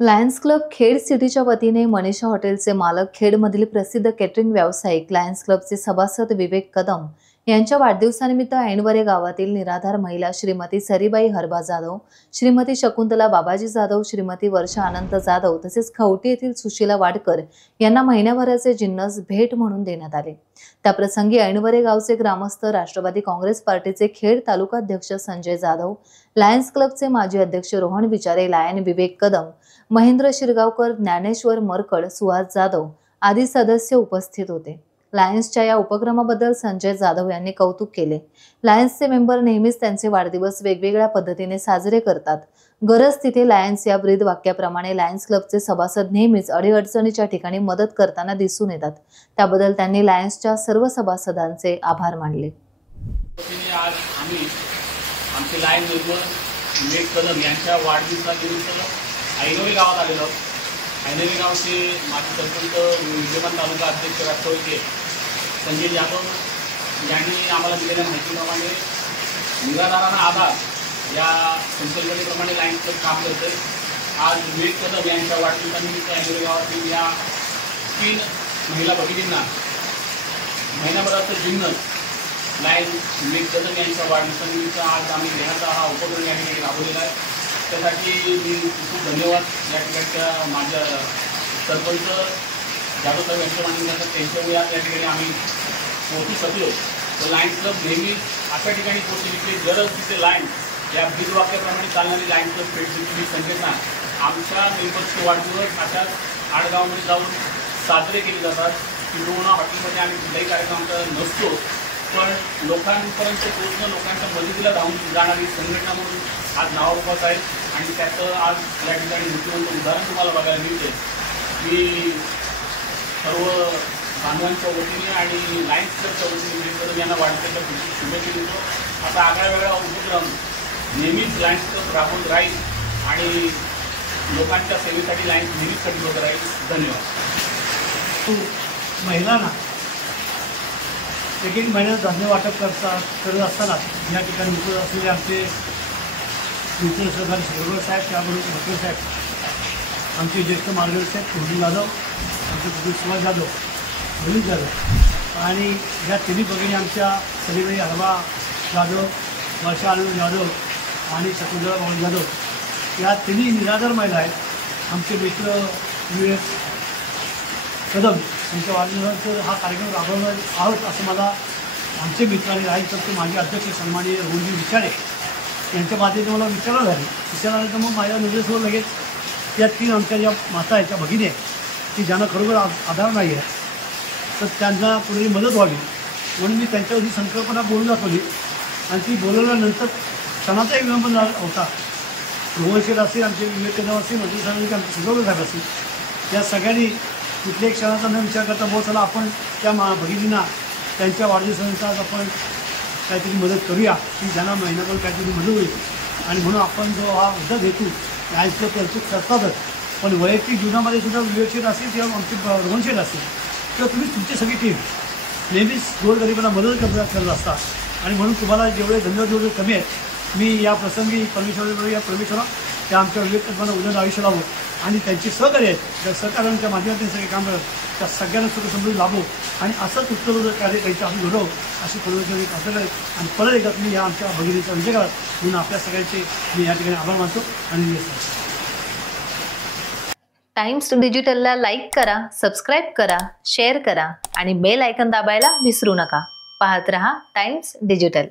Lions club Khed सिटीच्या वतीने मनीषा हॉटेलचे मालक, खेडमधील प्रसिद्ध केटरिंग व्यावसायिक लायन्स क्लबचे सभासद विवेक कदम यांच्या वाढदिवसानिमित्त ऐनवरे गावातील निराधार महिला श्रीमती सरीबाई हरबा जाधव, श्रीमती शकुंतला बाबाजी जाधव, श्रीमती वर्षा अनंत जाधव तसेच खवटी येथील सुशीला वाडकर यांना महिन्याभराचे जिन्नस भेट म्हणून देण्यात आले। त्याप्रसंगी ऐनवरे गावचे ग्रामस्थ, राष्ट्रवादी काँग्रेस पार्टीचे खेड तालुकाध्यक्ष संजय जाधव, लायन्स क्लबचे माजी अध्यक्ष रोहन विचारे, लायन विवेक कदम, महेंद्र शिरगावकर, ज्ञानेश्वर मरकड, सुहास जाधव आदी सदस्य उपस्थित होते। लायन्सच्या या उपक्रमाबद्दल संजय जाधव यांनी कौतुक केले। लायन्सचे मेंबर नेहमीच त्यांचे वाढदिवस वेगवेगळ्या पद्धतीने साजरे करतात। गरज तिथे लायन्स या ब्रीद वाक्याप्रमाणे लायन्स क्लबचे सभासद नेहमीच अडीअडचणीच्या ठिकाणी मदत करताना दिसून येतात। त्याबद्दल त्यांनी लायन्सच्या सर्व सभासदांचे आभार मानले। आज आम्ही आमचे लायन मेंबर विवेक कदम यांच्या वाढदिवसानिमित्त ऐनवरे गावात आलेलो आहोत। ऐनवरे गावचे माजी सरपंच, विद्यमान तालुका अध्यक्ष राष्ट्रवादीचे संजय जाधव यांनी आम्हाला दिलेल्या माहितीप्रमाणे निराधारांना आधार या संकल्पनेप्रमाणे लायन्स क्लब काम करते। आज विवेक कदम यांच्या वाढदिवसानिमित्त ऐनवरे गावातील या 3 महिला भगिनींना महिनाभराचं जिन्नस लायन विवेक कदम यांच्या वाढदिवसानिमित्त आज आम्ही देण्याचा हा उपक्रम या ठिकाणी राबवलेला आहे। त्यासाठी मी खूप धन्यवाद या ठिकाणच्या माझ्या सरपंच जाधव साहेब यांच्या मान्यता त्यांच्यामुळे या ठिकाणी आम्ही पोहोचू शकलो। तर लायन्स क्लब नेहमी अशा ठिकाणी पोहोचली की गरज तिथे लायन या ब्रीद वाक्याप्रमाणे चालणारी लायन्स क्लब खेड सिटीची संघटना आमच्या मेंबर्सचे वाढदिवस अशा आडगावामध्ये जाऊन साजरे केले जातात। किंवा हॉटेलमध्ये आम्ही कुठलाही कार्यक्रम नसतो, पण लोकांपर्यंत पोहोचणं, लोकांच्या मदतीला धावून जाणारी संघटना म्हणून आज नावारूपास आहे। आणि त्याचं आज या ठिकाणी मूर्तिमंत उदाहरण तुम्हाला बघायला मिळते। मी सर्व बांधवांच्या वतीने आणि लायन्स क्लबच्या वतीने कदम यांना वाढदिवसाच्या शुभेच्छा देतो। आता आगळा वेगळा उपक्रम नेहमीच लायन्स क्लब राबवत राहील आणि लोकांच्या सेवेसाठी लायन्स नेहमीच कटिबद्ध राहील। धन्यवाद। महिलांना एक महिन्यात धान्य वाटप करत असताना या ठिकाणी उपस्थित असलेले आमचे मित्र सहकारी शेरवर साहेब, त्याबरोबर भटकर साहेब, आमचे ज्येष्ठ मार्गदर्शक रोहन जाधव, आमचे पुत्र सुहास जाधव, ललित जाधव आणि या तिन्ही भगिनी आमच्या सरीबाई हरबा जाधव, वर्षा आनंद जाधव आणि शकुंतला बाबाजी जाधव या तिन्ही निराधार महिला आहेत। आमचे मित्र विवेक कदम यांच्या वाढदिवसाचा हा कार्यक्रम राबवणार आहोत असं मला आमचे मित्र आणि लायन्स क्लबचे माजी अध्यक्ष सन्माननीय रोहनजी विचारे यांच्या माध्यमातून मला विचारल्यानंतर मग माझ्या नजरेसमोर लगेच त्या 3 आमच्या ज्या माता आहेत, त्या भगिनी आहेत की ज्यांना खरोखर आधार नाही आहे, तर त्यांना पुढे मदत व्हावी म्हणून मी त्यांच्यावर ही संकल्पना बोलून दाखवली। आणि ती बोलवल्यानंतर क्षणाचाही विलंब होता। रोहन शेठ असेल, आमचे विवेक कदम असेल, मंत्री साहेब, आमचे शिरगावकर साहेब असतील, या सगळ्यांनी कुठल्याही क्षणाचा न विचार करता बहुत चला आपण त्या भगिनींना त्यांच्या वाढदिवसानिमित्त आपण काहीतरी मदत करूया की ज्यांना महिन्याभर काहीतरी मदत होईल। आणि म्हणून आपण जो हा उद्योग हेतू लायन्स क्लब तरतूद करतातच, पण वैयक्तिक जीवनामध्ये सुद्धा विवेक शेठ असेल किंवा आमचे रोहन शेठ असेल किंवा तुम्ही तुमची सगळी टीम नेहमीच गोरगरिबांना मदत करत असतात। आणि म्हणून तुम्हाला जेवढे धन्यवाद जेवढे कमी आहेत, मी या प्रसंगी परमेश्वरा त्या आमच्या विवेक कदमांना उद्या आयुष्य लावू आणि त्यांचे सहकार्य आहेत, त्या सहकार्यांच्या माध्यमातून सगळे काम करत त्या सगळ्यांना सुखसमृद्धी लाभो आणि असंच उत्तर कार्य त्यांच्या आम्ही घडवू अशी परमेश्वरी आपल्याला आहे। आणि परत एकदा तुम्ही या आमच्या भगिनीचा विजय करा म्हणून आपल्या सगळ्यांचे मी या ठिकाणी आभार मानतो आणि टाइम्स डिजिटलला लाईक करा, सबस्क्राईब करा, शेअर करा आणि बेल आयकॉन दाबायला विसरू नका। पाहत रहा टाइम्स डिजिटल।